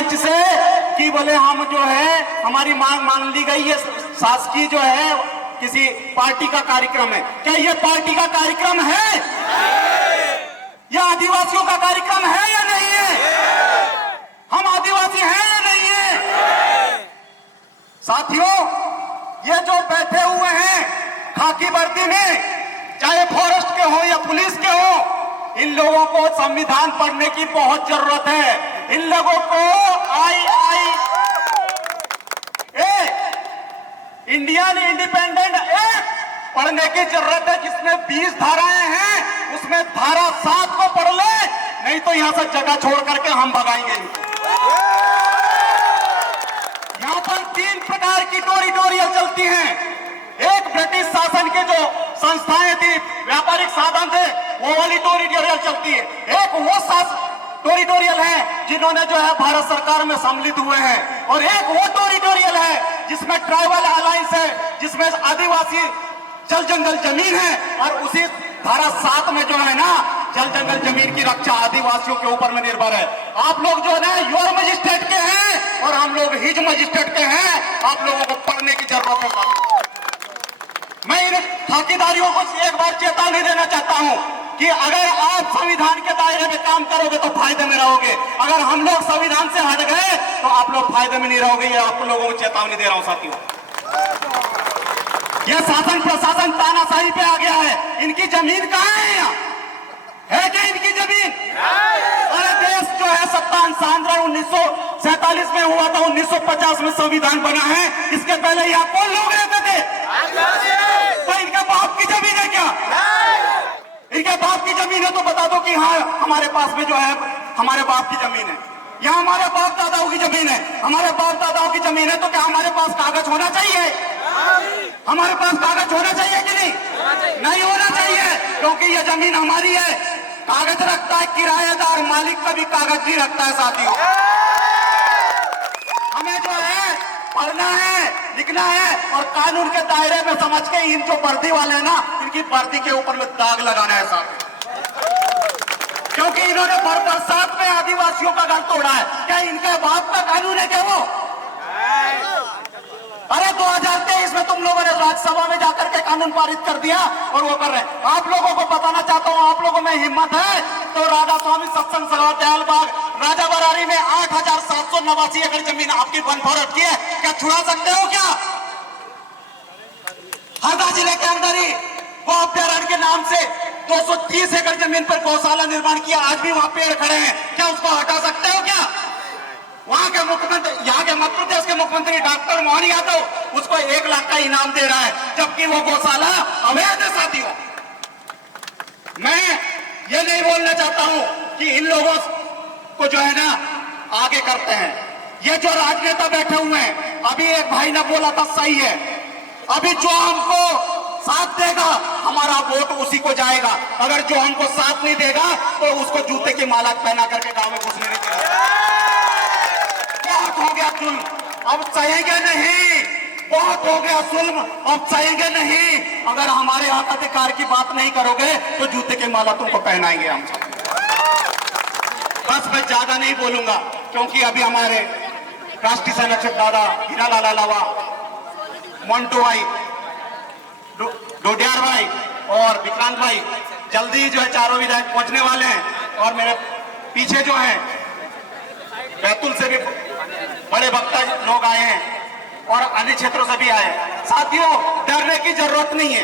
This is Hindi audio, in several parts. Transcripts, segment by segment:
मंच से कि बोले हम जो है हमारी मांग मान ली गई है, शासकीय जो है किसी पार्टी का कार्यक्रम है। क्या ये पार्टी का कार्यक्रम है? या आदिवासियों का कार्यक्रम है या नहीं है? हम आदिवासी हैं या नहीं है? साथियों, ये जो बैठे हुए हैं खाकी वर्दी में, चाहे फॉरेस्ट के हो या पुलिस के हो, इन लोगों को संविधान पढ़ने की बहुत जरूरत है। इन लोगों को इंडियन इंडिपेंडेंट एक्ट पढ़ने की जरूरत है, जिसमें 20 धाराएं हैं, उसमें धारा 7 को पढ़ ले, नहीं तो यहां से जगह छोड़ करके हम भगाएंगे। यहां पर 3 प्रकार की टोरिटोरियल चलती हैं। एक ब्रिटिश शासन के जो संस्थाएं थी, व्यापारिक साधन थे, वो वाली टोरिटोरियल चलती है। एक वो टोरिटोरियल है जिन्होंने जो है भारत सरकार में सम्मिलित हुए हैं, और एक वो टोरिटोरियल है जिसमें ट्राइबल अलायंस है, जिसमें आदिवासी जल जंगल जमीन है, और उसी धारा 7 में जो है ना जल जंगल जमीन की रक्षा आदिवासियों के ऊपर में निर्भर है। आप लोग जो है ना योर मजिस्ट्रेट के हैं और हम लोग हिज मजिस्ट्रेट के हैं। आप लोगों को पढ़ने की जरूरत है। मैं इन ठाकीदारियों को एक बार चेतावनी देना चाहता हूं कि अगर आप संविधान के दायरे में काम करोगे तो फायदे में रहोगे, अगर हम लोग संविधान से हट गए तो आप लोग फायदे में नहीं रहोगे। ये आप लोगों को चेतावनी दे रहा हूं साथियों। यह शासन प्रशासन तानाशाही पे आ गया है। इनकी जमीन कहां है? यहाँ है क्या इनकी जमीन? अरे देश जो है सत्ता हस्तांतरण 1947 में हुआ था, 1950 में संविधान बना है। इसके पहले यहाँ कौन लोग रहते थे? तो इनके बाप की जमीन है क्या? इनके बाप की जमीन है तो बता दो कि हाँ हमारे पास में जो है हमारे बाप की जमीन है, या हमारे बाप दादाओं की जमीन है। हमारे बाप दादाओं की जमीन है तो क्या हमारे पास कागज होना चाहिए? हमारे पास कागज होना चाहिए कि नहीं? नहीं होना चाहिए, क्योंकि ये जमीन हमारी है। कागज रखता है किराएदार, मालिक कभी कागज नहीं रखता है साथियों। हमें जो है पढ़ना है, लिखना है, और कानून के दायरे में समझ के इन जो वर्दी वाले हैं ना, इनकी वर्दी के ऊपर में दाग लगाना है साथियों, क्योंकि इन्होंने बरसात में आदिवासियों का घर तोड़ा है। क्या इनके बाप का कानून है क्या वो? अरे 2023 में तुम लोगों ने राज्यसभा में जाकर के कानून पारित कर दिया और वो कर रहे हैं। आप लोगों को बताना चाहता हूं, आप लोगों में हिम्मत है तो राधा स्वामी सत्संग सभा दयाल बाग राजा बरारी में 8,789 एकड़ जमीन आपकी वन फॉरेस्ट की है, क्या छुड़ा सकते हो क्या? हरदा जिले के अंदर ही वो अभ्यारण्य के नाम से 230 एकड़ जमीन पर गौशाला निर्माण किया, आज भी वहां पेड़ खड़े हैं, क्या उसको हटा सकते हो क्या? वहां के मुख्यमंत्री, यहाँ के मध्य प्रदेश के मुख्यमंत्री डॉक्टर मोहन यादव उसको 1 लाख का इनाम दे रहा है, जबकि वो गौशाला अवैध है साथियों। मैं ये नहीं बोलना चाहता हूं कि इन लोगों को जो है ना आगे करते हैं। ये जो राजनेता बैठे हुए हैं, अभी एक भाई ने बोला था सही है, अभी जो हमको साथ देगा हमारा वोट उसी को जाएगा, अगर जो हमको साथ नहीं देगा तो उसको जूते की माला पहना करके गांव में घुसने नहीं देगा। बहुत हो गया जुल्म, अब सहेंगे नहीं, बहुत हो गया जुल्म, अब सहेंगे नहीं। अगर हमारे हक अधिकार की बात नहीं करोगे तो जूते की माला तुमको पहनाएंगे हम सब। बस मैं ज्यादा नहीं बोलूंगा, क्योंकि अभी हमारे राष्ट्रीय संरक्षक दादा हीरालाल अलावा, मोन्टू भाई, डोडियार भाई और विक्रांत भाई जल्दी जो है चारों विधायक पहुंचने वाले हैं, और मेरे पीछे जो है बैतूल से भी बड़े वक्ता लोग आए हैं और अन्य क्षेत्रों से भी आए हैं। साथियों, डरने की जरूरत नहीं है।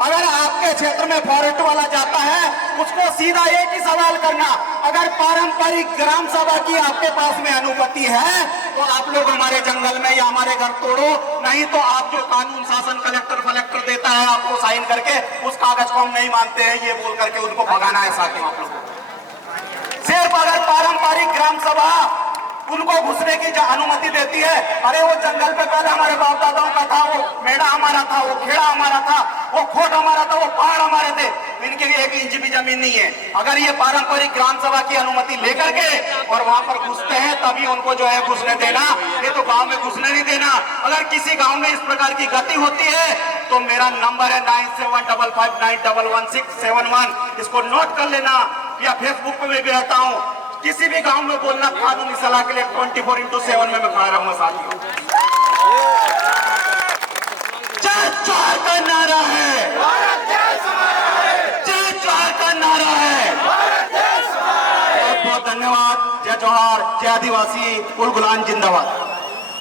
अगर आपके क्षेत्र में फॉरेस्ट वाला जाता है, उसको सीधा एक ही सवाल करना, अगर पारंपरिक ग्राम सभा की आपके पास में अनुमति है तो आप लोग हमारे जंगल में या हमारे घर तोड़ो, नहीं तो आप जो कानून शासन कलेक्टर फलेक्टर देता है आपको साइन करके, उस कागज को हम नहीं मानते हैं, ये बोल करके उनको भगाना है साथियों। आप लोगों को सिर्फ अगर पारंपरिक ग्राम सभा उनको घुसने की अनुमति देती है, अरे वो जंगल पे पहले हमारे बाप दादाओं का था, वो मेढ़ा हमारा था, वो खेड़ा हमारा था, वो खोट हमारा था, वो पहाड़ हमारे थे, इनके लिए 1 इंच भी जमीन नहीं है। अगर ये पारंपरिक ग्राम सभा की अनुमति लेकर के और वहां पर घुसते हैं तभी उनको जो है घुसने देना, ये तो गांव में घुसने नहीं देना। अगर किसी गांव में इस प्रकार की गति होती है तो मेरा नंबर है 9755911671, इसको नोट कर लेना, या फेसबुक पे भी रहता हूँ, किसी भी गांव में बोलना कानूनी सलाह के लिए 24/7 में मैं खड़ा रहूंगा साथियों। जय जोहार का नारा है, जय जोहार का नारा है। बहुत बहुत धन्यवाद। जय जोहार, जय आदिवासी, उल गुलाम जिंदाबाद।